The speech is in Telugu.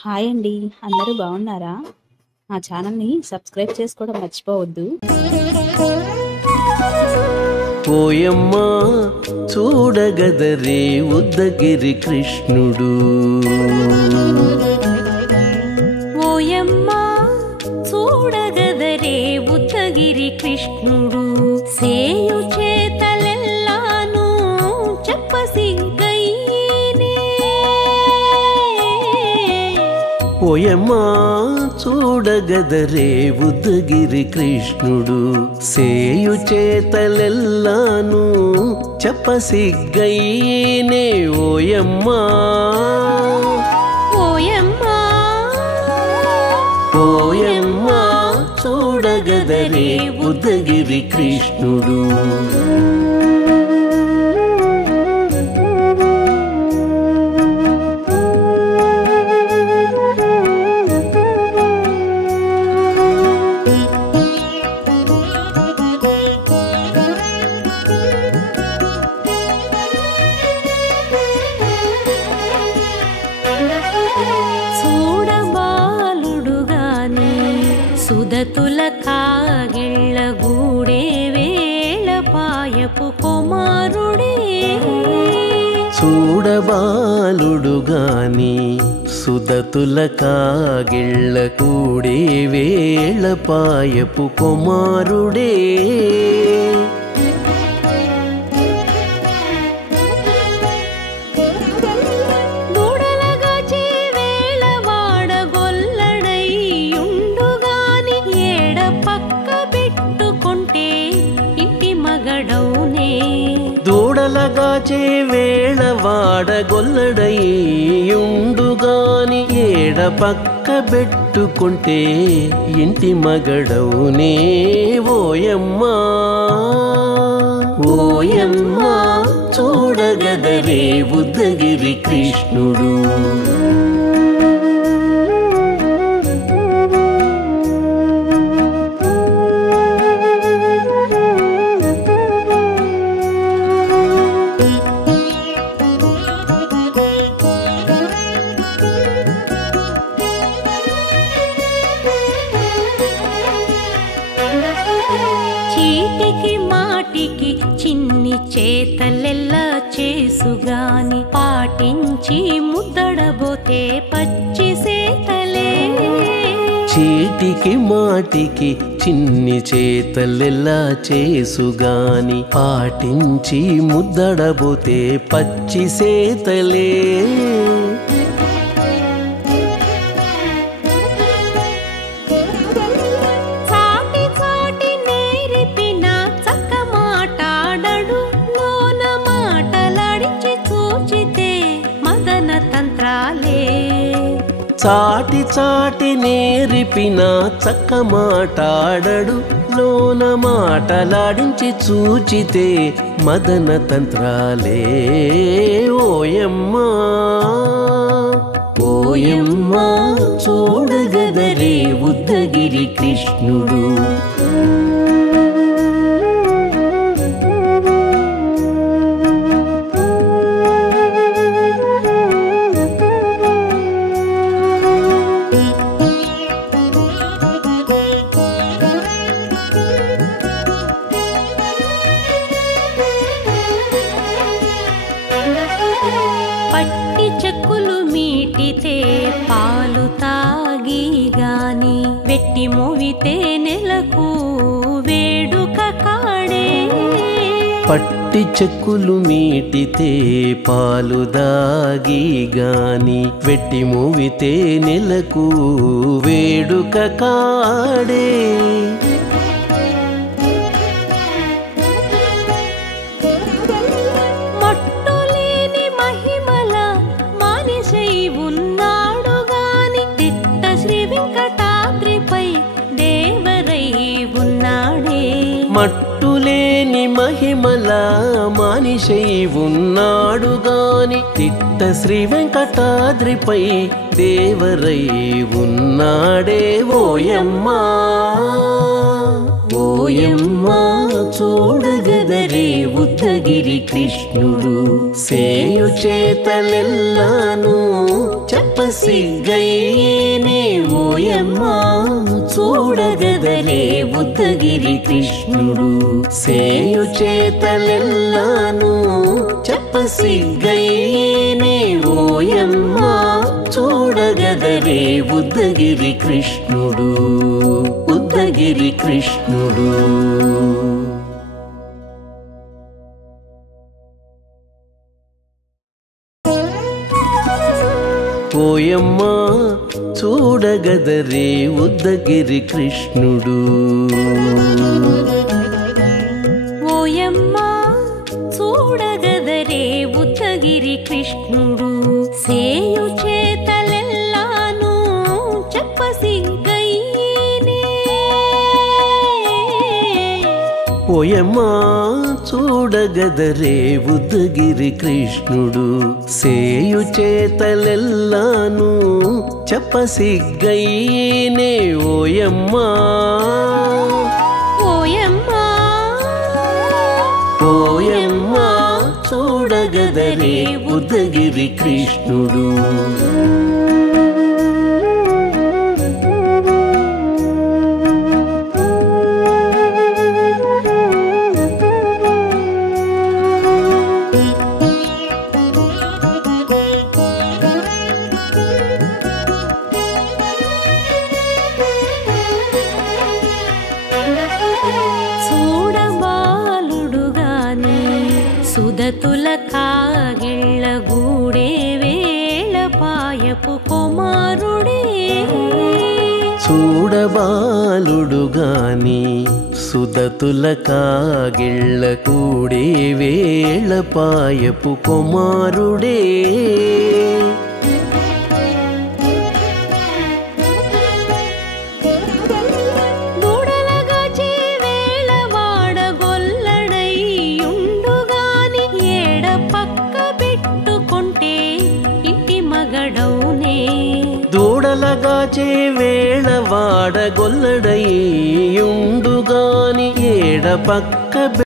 హాయ్ అండి. అందరూ బాగున్నారా? మా ఛానల్‌ని సబ్స్క్రైబ్ చేసుకోవడం మర్చిపోవద్దు. ఓయమ్మా చూడగదరే ఉద్దగిరి కృష్ణుడు. ఓయమ్మా చూడగదరే ఉద్దగిరి కృష్ణుడు. సేయు చేతలెల్లాను చెప్పసిగ్గైనే. ఓయమ్మా చూడగదరే ఉద్దగిరి కృష్ణుడు. సేయు చేతలెల్లాను చెప్పసిగ్గైనే. ఓయమ్మా ఓయమ్మా ఓయమ్మా చూడగదరే ఉద్దగిరి కృష్ణుడు. సుదతుల కాగిళ్ళ గూడే వేళ పాయపు కుమారుడే. చూడబాలుడుగాని సుదతుల కాగిళ్ళ కూడే వేళ పాయపు కుమారుడే. దూడలగాచే వేళ వాడగొల్లడయ్యుండుగాని ఏడ పక్క పెట్టుకుంటే ఇంటి మగడవునే. ఓయమ్మా ఓయమ్మా చూడగదరే ఉద్దగిరి కృష్ణుడు. చీటికి మాటికి చిన్ని చేతలెల్లా చేసుగాని పాటించి ముద్దడబోతే పచ్చి సేతలే. చీటికి మాటికి చిన్ని చేతలెల్లా చేసుగాని పాటించి ముద్దడబోతే పచ్చి సేతలే. చాటి చాటి నేరిపిన చక్క మాటాడడు లోన మాటలాడించి చూచితే మదన తంత్రాలే. ఓయమ్మా ఓయమ్మా చూడగదరే ఉద్దగిరి కృష్ణుడు. పట్టి చెక్కులు మీటితే పాలు తాగి గాని వెట్టి మోవితే నెలకు వేడుక కాడే. పట్టి చెక్కులు మీటితే పాలు దాగి గాని వెట్టి మూవితే నెలకు వేడుక కాడే. మట్టులేని మహిమల మానిషై ఉన్నాడుగాని తిట్ట శ్రీ వెంకటాద్రిపై దేవరై ఉన్నాడే. ఓయమ్మా ఓ ఓయమ్మ చూడగదరే ఉద్దగిరి కృష్ణుడు సేయు చేతలెల్లాను చెప్పసిగ్గయ్యేనే ఓయమ్మ చూడగదరే ఉద్దగిరి కృష్ణుడు సేయు చేతలెల్లాను చెప్పసిగ్గయ్యేనే ఓయమ్మ చూడగదరే ఉద్దగిరి కృష్ణుడు ఉద్దగిరి కృష్ణుడు. ఓయమ్మ చూడగదరే ఉద్దగిరి కృష్ణుడు ఓయమ్మ చూడగదరే ఉద్దగిరి కృష్ణుడు సేయు చేతలెల్లాను చెప్పసిగ్గయ్యేనే ఓయమ్మ చూడగదరే ఉద్దగిరి కృష్ణుడు సేయు చేతలెల్లాను చెప్పసిగ్గయ్యేనే ఓయమ్మ ఓయమ్మ ఓయమ్మ చూడగదరే ఉద్దగిరి కృష్ణుడు. చూడబాలుడుగాని సుదతుల కాగిళ్ళ గూడే వేళపాయపు కుమారుడే చూడబాలుడుగాని సుదతుల కాగిళ్ళ కూడే వేళపాయపు కుమారుడే దూడలగాచే వేళవాడ గొల్లడైయుండుగాని ఏడ పక్క పెట్టుకుంటే ఇంటి మగడౌనే దూడలగాచే వేళవాడ గొల్లడైయుండుగాని ఏడ పక్క